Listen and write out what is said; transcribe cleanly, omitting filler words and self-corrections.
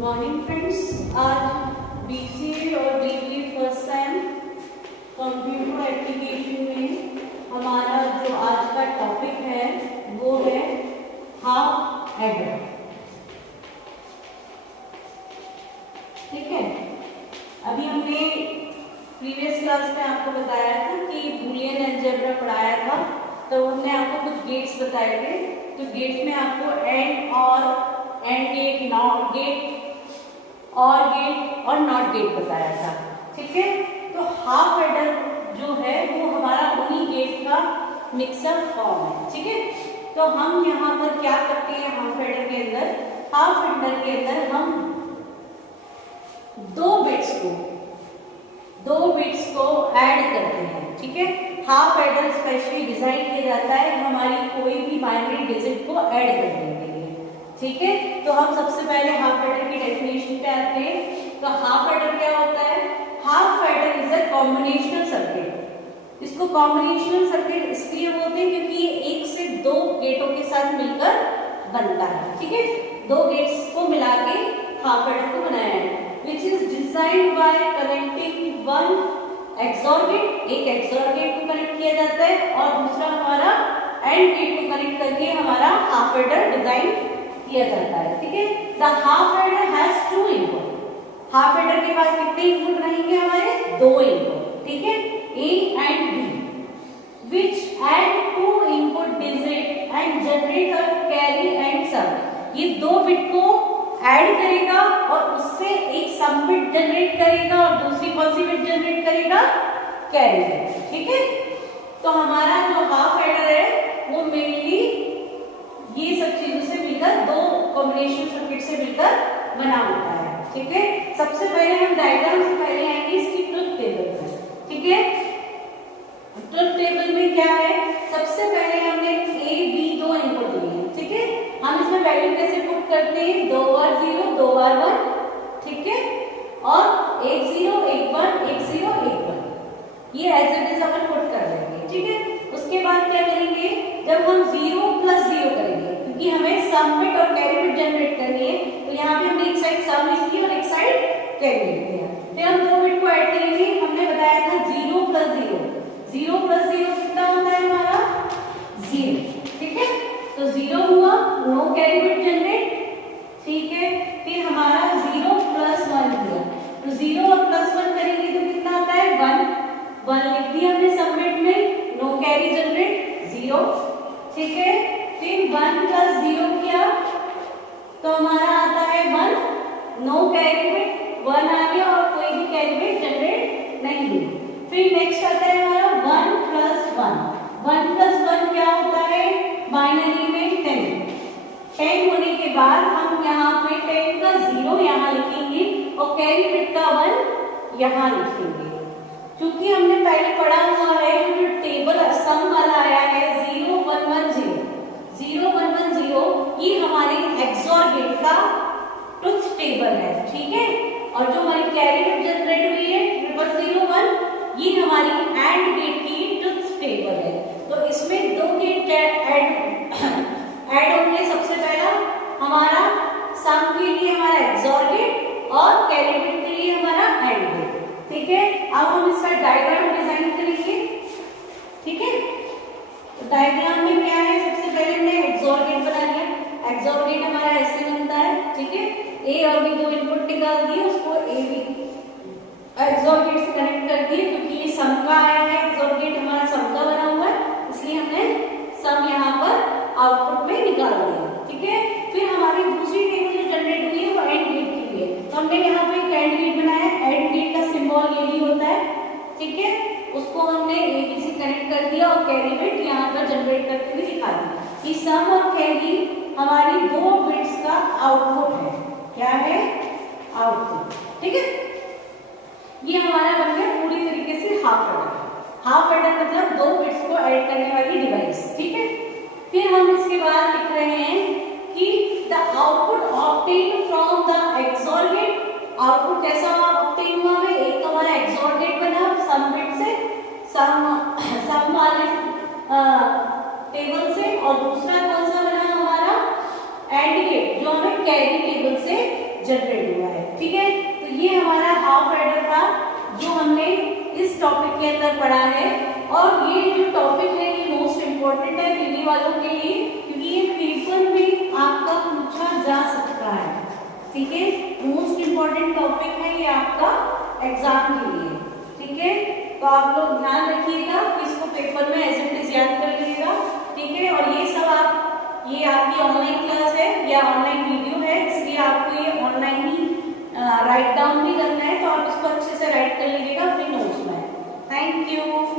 Morning friends, आज BCA और BBA first time computer application में हमारा जो आज का टॉपिक है वो है हाफ एडर। ठीक है, अभी हमने प्रीवियस क्लास में आपको बताया था कि बूलियन अलजेब्रा पढ़ाया था, तो हमने आपको कुछ गेट्स बताए थे। तो गेट्स में आपको एंड और एंड गेट, नॉट गेट, और गेट और नॉट गेट बताया था। ठीक है, तो हाफ एडर जो है वो हमारा उन्हीं गेट का मिक्सर फॉर्म है। ठीक है, तो हम यहाँ पर क्या करते हैं हाफ एडर के अंदर, हाफ एडर के अंदर हम दो बिट्स को ऐड करते हैं। ठीक है, हाफ एडर स्पेशली डिजाइन किया जाता है हमारी कोई भी बाइनरी डिजिट को ऐड करने के लिए। ठीक है, तो हम सबसे पहले हाफ एडर की डेफिनेशन पे आते हैं। तो हाफ एडर क्या होता है? Half adder is a combinational circuit. इसको कॉम्बिनेशनल सर्किट इसलिए बोलते हैं क्योंकि ये एक से दो गेटों के साथ मिलकर बनता है। ठीक है, दो गेट्स को मिला के हाफ एडर को बनाया है, which is designed by connecting one XOR gate, एक XOR गेट को कनेक्ट किया जाता है और दूसरा हमारा AND गेट को कनेक्ट करके हमारा हाफ एडर डिजाइन किया जाता है। ठीक है, the half adder has two input। Half adder के पास कितने इनपुट रहेंगे? हमारे दो इनपुट। ठीक है, A and B, which add two input digit and generate a carry and sum। ये दो बिट को ऐड करेगा और उससे एक सम बिट जनरेट करेगा और दूसरी कौन सी बिट जनरेट करेगा? Carry bit. ठीक है, तो हमारा जो हाफ एडर है वो मेनली ये सब चीजों से मिलकर, दो कॉम्बिनेशन सर्किट से मिलकर बना होता है। ठीक है, सबसे पहले हम डायग्राम से पहले आएंगे इसकी ट्रुथ टेबल पर। ठीक है, ट्रुथ टेबल में क्या है? सबसे पहले हमने A B दो इनपुट लिए हैं। ठीक है, हम इसमें वैल्यू कैसे पुट करते हैं? 2 बार 0 2 बार 1। ठीक है, और 1 0 1 1 1 0 1 1, ये एज इट इज अपन पुट कर देंगे। ठीक है, उसके बाद क्या करेंगे? जब हम 0 प्लस 0 करेंगे, क्योंकि हमें सम बिट और कैरी बिट जनरेट करनी है, तो यहाँ पे हमने एक साइड सम लिख दिया और एक साइड कैरी लिख दिया। फिर हम दो बिट को ऐड करेंगे। हमने बताया था 0 प्लस 0, 0 प्लस 0 कितना होता है हमारा? 0। ठीक है, तो 0 हुआ, नो कैरी बिट जनरेट। ठीक है, फिर हमारा 0 प्लस 1 हुआ, तो 0 और प्लस 1 करेंगे तो कितना आता है? 1 लिख दिया हमने सबमिट में, नो कैरी जनरेट 0। ठीक है, फिर 1 प्लस 0 किया तो हमारा आता है 1, नो कैरी बिट 1 आ गया और कोई भी कैरी बिट जनरेट नहीं हुई। फिर नेक्स्ट आता है हमारा 1 प्लस 1। 1 प्लस 1 क्या होता है? बाइनरी में 10 होने के बाद हम यहाँ पे 10 का 0 यहाँ लिखेंगे और कैरी बिट का 1 यहाँ लिखेंगे। क्योंकि हमने पहले पढ़ा हुआ है जो टेबल सम वाला आया है 0 1 1 0, 0 1 1 0, ये हमारे XOR गेट का ट्रुथ टेबल है। ठीक है, और जो हमारी कैरी बिट जनरेट हुई है 001, ये हमारी AND गेट की ट्रुथ टेबल है। तो इसमें दो गेट ऐड होंगे। सबसे पहला हमारा सम के लिए हमारा XOR गेट और कैरी बिट के लिए हमारा AND गेट। ठीक है, अब हम इसका डायग्राम डिजाइन करेंगे। ठीक है, तो डायग्राम में क्या है? सबसे पहले हमने XOR गेट बना लिया। XOR गेट हमारा ऐसे बनता है। ठीक है, A और B दो इनपुट निकाल दिए, उसको A B XOR गेट से कनेक्ट कर दिए, क्योंकि ये सम का आया है। XOR गेट हमारा सम का बना हुआ है, इसलिए हमने सम यहाँ पर आउटपुट में निकाल दिया। ठीक है, फिर हमारी दूसरी टेबल जो जनरेट हुई है वो एंड गेट के लिए, तो हमने यहाँ पे एक एंड गेट बनाया। एंड गेट का सिंबल ये भी होता है। ठीक है, उसको हमने AB से कनेक्ट कर दिया और कैरी बिट यहाँ पर जनरेट करके भी दिखा दी। ये सम और कैरी हमारी दो बिट्स का आउटपुट है। क्या है? आउटपुट। ठीक है, ये हमारा बन गया पूरी तरीके से हाफ एडर। हाफ एडर मतलब दो बिट्स को ऐड करने वाली डिवाइस। ठीक है, फिर हम इसके बाद लिख रहे हैं कि the output obtain from the XOR gate. Output कैसा ऑब्टेन हुआ है? एक तो हमारा XOR गेट बना सम बिट से, सम वाले टेबल से, और दूसरा कौन सा बना हमारा? AND गेट, जो हमें कैरी टेबल से जनरेट हुआ है। ठीक है, तो ये हमारा हाफ एडर था जो हमने इस टॉपिक के अंदर पढ़ा है। और ये जो टॉपिक है ये मोस्ट इम्पोर्टेंट है पीवी वालों के लिए, क्योंकि ये पेपर में आपका पूछा जा सकता है। ठीक है, मोस्ट इम्पोर्टेंट टॉपिक है ये आपका एग्जाम के लिए। ठीक है, तो आप लोग ध्यान रखिएगा कि इसको पेपर में एज इट इज याद कर लीजिएगा। ठीक है, और ये सब ये आपकी ऑनलाइन क्लास है या ऑनलाइन वीडियो है, इसलिए आपको ये ऑनलाइन ही राइट डाउन भी करना है, तो आप इसको अच्छे से राइट कर लीजिएगा अपने नोट्स में। Thank you.